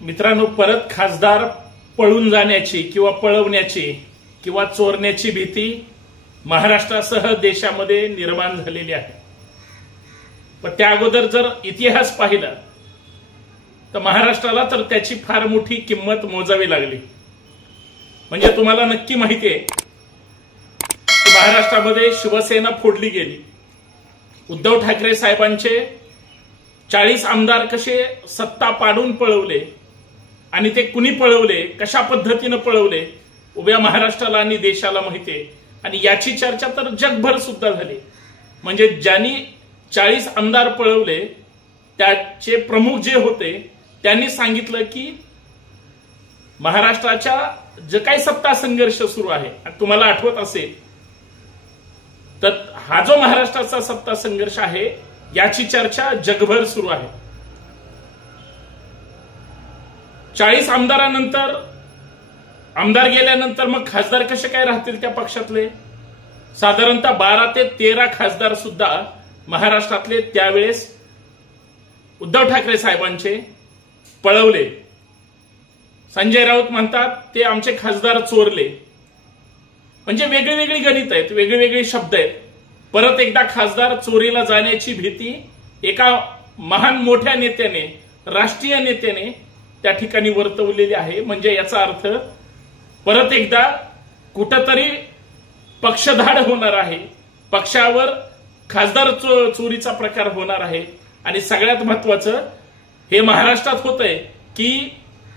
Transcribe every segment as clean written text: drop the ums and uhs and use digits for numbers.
मित्रांनो, परत खासदार पळून जाण्याची किंवा पळवण्याची किंवा चोरण्याची भीती महाराष्ट्रासह देशामध्ये निर्माण झालेली आहे. पण त्या अगोदर जर इतिहास पाहिला तर महाराष्ट्राला तर त्याची फार मोठी किंमत मोजावी लागली. म्हणजे तुम्हाला नक्की माहिती आहे की महाराष्ट्रामध्ये शिवसेना फोडली गेली. उद्धव ठाकरे साहेबांचे 40 आमदार कसे सत्ता पाडून पळवले आणि ते कुणी पळवले, कशा पद्धतीने पळवले, उभ्या महाराष्ट्राला आणि देशाला माहिती आहे. आणि याची चर्चा तर जगभर सुद्धा झाली. म्हणजे ज्यांनी 40 आमदार पळवले त्याचे प्रमुख जे होते त्यांनी सांगितलं की महाराष्ट्राच्या जे काही सत्ता संघर्ष सुरू आहे, तुम्हाला आठवत असेल तर हा जो महाराष्ट्राचा सत्ता संघर्ष आहे याची चर्चा जगभर सुरू आहे. 40 आमदारानंतर आमदार गेल्यानंतर मग खासदार कसे काय राहतील त्या पक्षातले? साधारणतः 12 ते 13 खासदार सुद्धा महाराष्ट्रातले त्यावेळेस उद्धव ठाकरे साहेबांचे पळवले. संजय राऊत म्हणतात ते आमचे खासदार चोरले. म्हणजे वेगळी गणित आहेत, वेगळे शब्द आहेत. परत एकदा खासदार चोरीला जाण्याची भीती एका महान मोठ्या नेत्याने, राष्ट्रीय नेत्याने त्या ठिकाणी वर्तवलेली आहे. म्हणजे याचा अर्थ परत एकदा कुठंतरी पक्षधाड होणार आहे, पक्षावर खासदार चोरीचा प्रकार होणार आहे. आणि सगळ्यात महत्वाचं हे महाराष्ट्रात होतंय की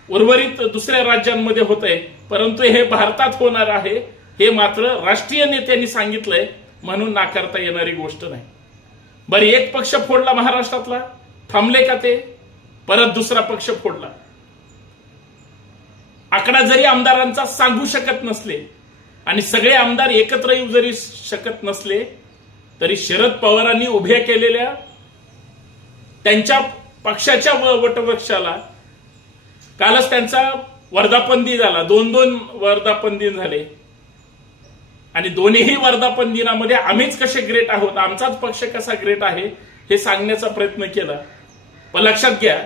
उर्वरित दुसऱ्या राज्यांमध्ये होतंय, परंतु हे भारतात होणार आहे हे मात्र राष्ट्रीय नेत्यांनी सांगितलंय, म्हणून नाकारता येणारी गोष्ट नाही. बरं, एक पक्ष फोडला महाराष्ट्रातला, थांबले का ते? परत दुसरा पक्ष फोडला. आकडा जरी आमदारांचा सांगू शकत नसले आणि सगळे आमदार एकत्र येऊ जरी शकत नसले तरी शरद पवारांनी उभ्या केलेल्या त्यांच्या पक्षाच्या वटवृक्षाला कालच त्यांचा वर्धापन दिन झाला. 2 वर्धापन दिन झाले आणि दोन्ही वर्धापन दिनामध्ये आम्हीच कसे ग्रेट आहोत, आमचाच पक्ष कसा ग्रेट आहे हे सांगण्याचा प्रयत्न केला. पण लक्षात घ्या,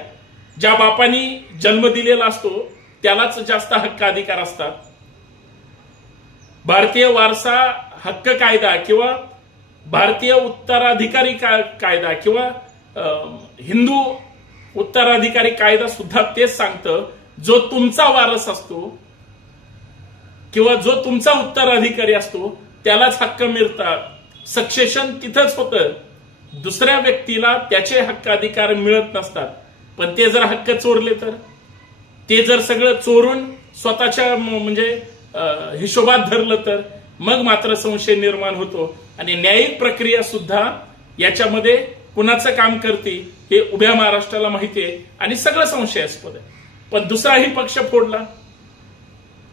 ज्या बापांनी जन्म दिलेला असतो त्यालाच जास्त हक्क अधिकार असतात. भारतीय वारसा हक्क कायदा किंवा भारतीय उत्तराधिकारी कायदा किंवा हिंदू उत्तराधिकारी कायदा सुद्धा तेच सांगतं, जो तुमचा वारस असतो किंवा जो तुमचा उत्तराधिकारी असतो त्यालाच हक्क मिळतात. सक्सेशन तिथंच होतं. दुसऱ्या व्यक्तीला त्याचे हक्क अधिकार मिळत नसतात. पण ते जर हक्क चोरले तर, ते जर सगळं चोरून स्वतःच्या म्हणजे हिशोबात धरलं तर मग मात्र संशय निर्माण होतो. आणि न्यायिक प्रक्रिया सुद्धा याच्यामध्ये कुणाचं काम करते हे उभ्या महाराष्ट्राला माहिती आहे आणि सगळं संशयास्पद आहे. पण दुसराही पक्ष फोडला.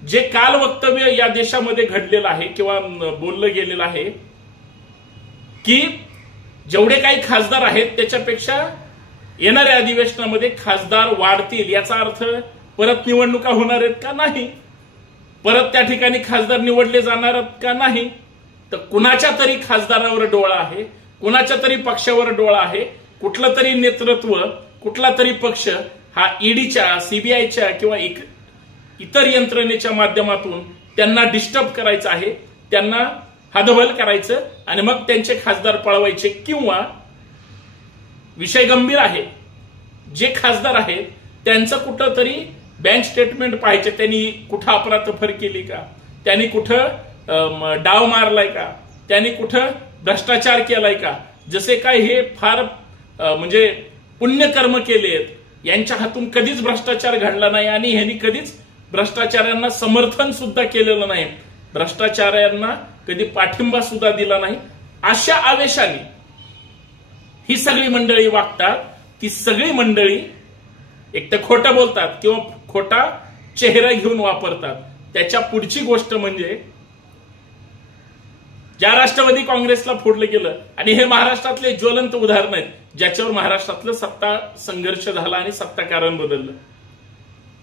जे काल वक्तव्य या देशामध्ये घडलेलं आहे किंवा बोललं गेलेलं आहे की जेवढे काही खासदार आहेत त्याच्यापेक्षा येणाऱ्या अधिवेशनामध्ये खासदार वाढतील. याचा अर्थ परत निवडणुका होणार आहेत का? नाही. परत त्या ठिकाणी खासदार निवडले जाणार आहेत का? नाही. तर कुणाच्या तरी खासदारावर डोळा आहे, कुणाच्या तरी पक्षावर डोळा आहे. कुठलं तरी नेतृत्व, कुठला तरी पक्ष हा ईडीच्या, सीबीआयच्या किंवा इतर यंत्रणेच्या माध्यमातून त्यांना डिस्टर्ब करायचं आहे, त्यांना हतबल करायचं आणि मग त्यांचे खासदार पळवायचे. किंवा विषय गंभीर आहे, जे खासदार आहेत त्यांचं कुठं तरी बँक स्टेटमेंट पाहायचे. त्यांनी कुठं अफरातफर केली का, त्यांनी कुठं डाव मारलाय का, त्यांनी कुठं भ्रष्टाचार केलाय का. जसे काय हे फार म्हणजे पुण्यकर्म केलेत, यांच्या हातून कधीच भ्रष्टाचार घडला नाही आणि ह्यांनी कधीच भ्रष्टाचारांना समर्थन सुद्धा केलेलं नाही, भ्रष्टाचारांना कधी पाठिंबा सुद्धा दिला नाही. अशा आवेशाने ही सगळी मंडळी वागतात. ती सगळी मंडळी एक तर खोटं बोलतात किंवा खोटा चेहरा घेऊन वापरतात. त्याच्या पुढची गोष्ट म्हणजे ज्या राष्ट्रवादी काँग्रेसला फोडलं गेलं आणि हे महाराष्ट्रातले ज्वलंत उदाहरण आहेत ज्याच्यावर महाराष्ट्रातलं सत्ता संघर्ष झाला आणि सत्ताकारण बदललं.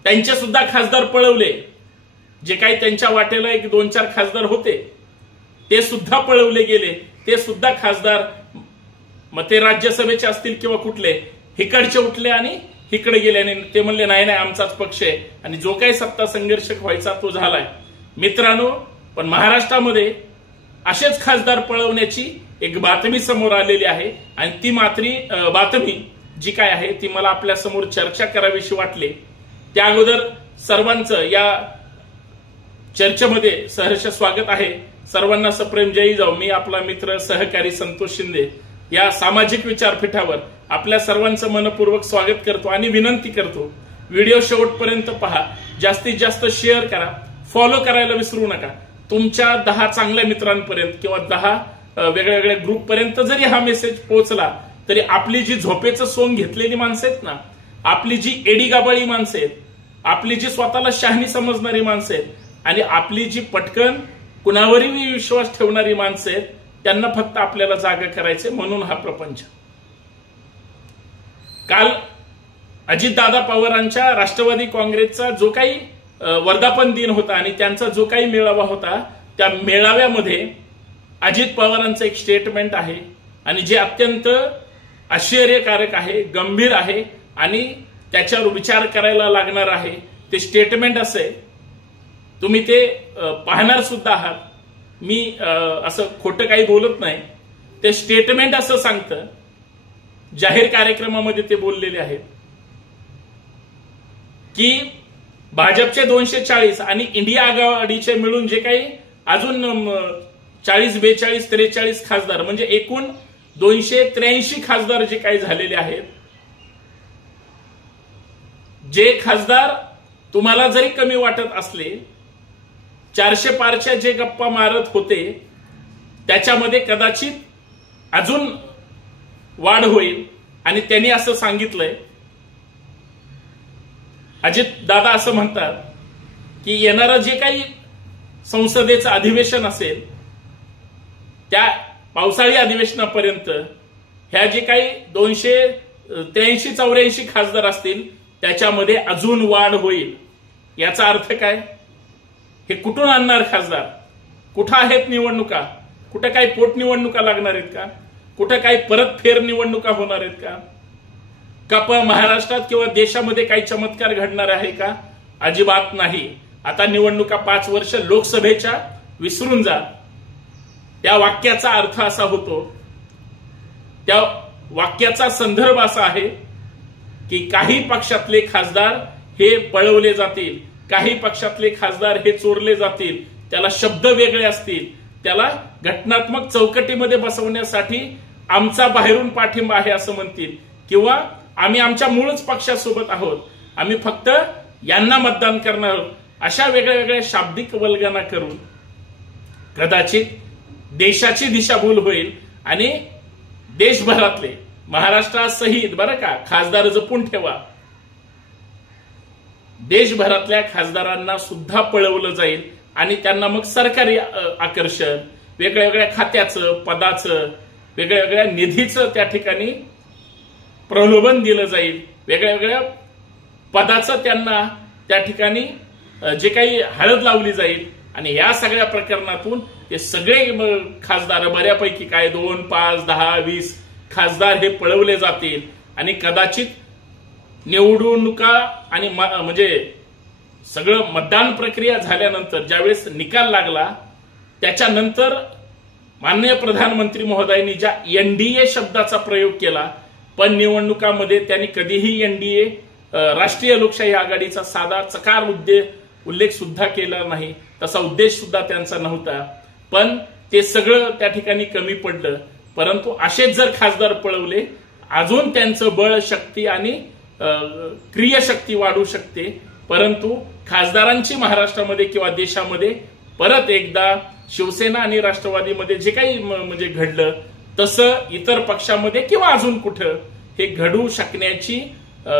त्यांचे सुद्धा खासदार पळवले. जे काही त्यांच्या वाटेला 1-2-4 खासदार होते ते सुद्धा पळवले गेले. ते सुद्धा खासदार मग ते राज्यसभेचे असतील किंवा कुठले, इकडचे उठले आणि इकडे गेल्याने ते म्हणले नाही नाही आमचाच पक्ष आहे आणि जो काही सत्ता संघर्ष व्हायचा तो झालाय. मित्रांनो, पण महाराष्ट्रामध्ये असेच खासदार पळवण्याची एक बातमी समोर आलेली आहे आणि ती बातमी जी काय आहे ती मला आपल्या समोर चर्चा करावीशी वाटली. त्या अगोदर सर्वांचं या चर्चेमध्ये सहर्ष स्वागत आहे. सर्वांना सप्रेम जय जाऊ. मी आपला मित्र सहकारी संतोष शिंदे या सामाजिक विचारपीठावर आपल्या सर्वांचं मनपूर्वक स्वागत करतो आणि विनंती करतो, व्हिडिओ शेवटपर्यंत पहा, जास्तीत जास्त शेअर करा, फॉलो करायला विसरू नका. तुमच्या 10 चांगल्या मित्रांपर्यंत किंवा 10 वेगळ्या वेगळ्या ग्रुप पर्यंत जरी हा मेसेज पोहोचला तरी आपली जी झोपेचं सोंग घेतलेली माणसं आहेत ना, आपली जी एडीगाबाळी माणसं आहेत, आपली जी स्वतःला शहाणी समजणारी माणसं आहेत आणि आपली जी पटकन कुणावरही विश्वास ठेवणारी माणसं आहेत, त्यांना फक्त आपल्याला जागा करायचे म्हणून हा प्रपंच. काल अजितदादा पवारांच्या राष्ट्रवादी काँग्रेसचा जो काही वर्धापन दिन होता आणि त्यांचा जो काही मेळावा होता, त्या मेळाव्यामध्ये अजित पवारांचं एक स्टेटमेंट आहे आणि जे अत्यंत आश्चर्यकारक आहे, गंभीर आहे आणि त्याच्यावर विचार करायला लागणार आहे. ते स्टेटमेंट असे, तुम्ही ते पाहणार सुद्धा आहात. मी असं खोटं काही बोलत नाही. ते स्टेटमेंट असं सांगतं, जाहीर कार्यक्रमामध्ये ते बोललेले आहेत की भाजपचे 240 आणि इंडिया आघाडीचे मिळून जे काही अजून 40, 42, 43 खासदार म्हणजे एकूण 283 खासदार जे काही झालेले आहेत, जे खासदार तुम्हाला जरी कमी वाटत असले, 400 पारच्या जे गप्पा मारत होते त्याच्यामध्ये कदाचित अजून वाढ होईल. आणि त्यांनी असं सांगितलंय, अजित दादा असं म्हणतात की येणारं जे काही संसदेचं अधिवेशन असेल त्या पावसाळी अधिवेशनापर्यंत ह्या जे काही 283-84 खासदार असतील त्याच्यामध्ये अजून वाढ होईल. याचा अर्थ काय? हे कुठून आणणार खासदार? कुठं आहेत निवडणुका? कुठं काही पोटनिवडणुका लागणार आहेत का? कुठं काही परत फेर निवडणुका होणार आहेत का? महाराष्ट्रात किंवा देशामध्ये काही चमत्कार घडणार आहे का? अजिबात नाही. आता निवडणुका 5 वर्ष लोकसभेच्या विसरून जा. त्या वाक्याचा अर्थ असा होतो, त्या वाक्याचा संदर्भ असा आहे की काही पक्षातले खासदार हे पळवले जातील, काही पक्षातले खासदार हे चोरले जातील, त्याला शब्द वेगळे असतील, त्याला घटनात्मक चौकटीमध्ये बसवण्यासाठी आमचा बाहेरून पाठिंबा आहे असं म्हणतील किंवा आम्ही आमच्या मूळच पक्षासोबत आहोत, आम्ही फक्त यांना मतदान करणार आहोत, अशा वेगळ्या वेगळ्या शाब्दिक वल्गना करून कदाचित देशाची दिशाभूल होईल आणि देशभरातले महाराष्ट्रासहित बरं का खासदार जपून ठेवा, देशभरातल्या खासदारांना सुद्धा पळवलं जाईल आणि त्यांना मग सरकारी आकर्षण, वेगळ्या वेगळ्या खात्याचं, पदाचं, वेगळ्या वेगळ्या निधीचं त्या ठिकाणी प्रलोभन दिलं जाईल, वेगळ्या वेगळ्या पदाचं त्यांना त्या ठिकाणी जे काही हळद लावली जाईल आणि या सगळ्या प्रकरणातून ते सगळे खासदार बऱ्यापैकी काय 2, 5, 10, 20 खासदार हे पळवले जातील आणि कदाचित निवडणुका आणि म्हणजे सगळं मतदान प्रक्रिया झाल्यानंतर ज्यावेळेस निकाल लागला त्याच्यानंतर माननीय प्रधानमंत्री महोदयांनी ज्या एनडीए शब्दाचा प्रयोग केला, पण निवडणुकामध्ये त्यांनी कधीही एनडीए राष्ट्रीय लोकशाही आघाडीचा साधा चकार उल्लेख सुद्धा केला नाही, तसा उद्देश सुद्धा त्यांचा नव्हता. पण ते सगळं त्या ठिकाणी कमी पडलं. परंतु असेच जर खासदार पळवले, अजून त्यांचं बळ, शक्ती आणि क्रियाशक्ती वाढू शकते. परंतु खासदारांची महाराष्ट्रामध्ये किंवा देशामध्ये परत एकदा शिवसेना आणि राष्ट्रवादीमध्ये जे काही म्हणजे घडलं तसं इतर पक्षामध्ये किंवा अजून कुठं हे घडू शकण्याची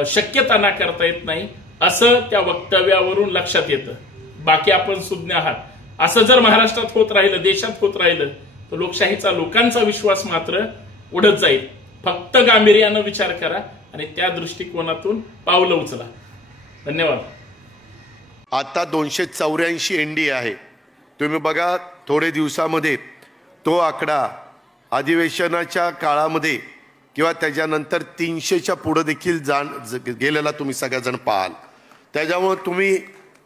शक्यता नाकारता येत नाही, असं त्या वक्तव्यावरून लक्षात येतं. बाकी आपण सुज्ञ आहात. असं जर महाराष्ट्रात होत राहिलं, देशात होत राहिलं तर लोकशाहीचा लोकांचा विश्वास मात्र उडत जाईल. फक्त गांभीर्यानं विचार करा आणि त्या दृष्टिकोनातून पावलं उचला. धन्यवाद. आता 284 एनडीए आहे. तुम्ही बघा थोडे दिवसामध्ये तो आकडा अधिवेशनाच्या काळामध्ये किंवा त्याच्यानंतर 300च्या पुढं देखील गेलेला तुम्ही सगळेजण पाहाल. त्याच्यामुळे तुम्ही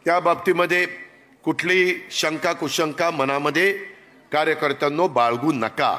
त्या बाबतीमध्ये कुठलीही शंका कुशंका मनामध्ये कार्यकर्त्यांनो बाळगू नका.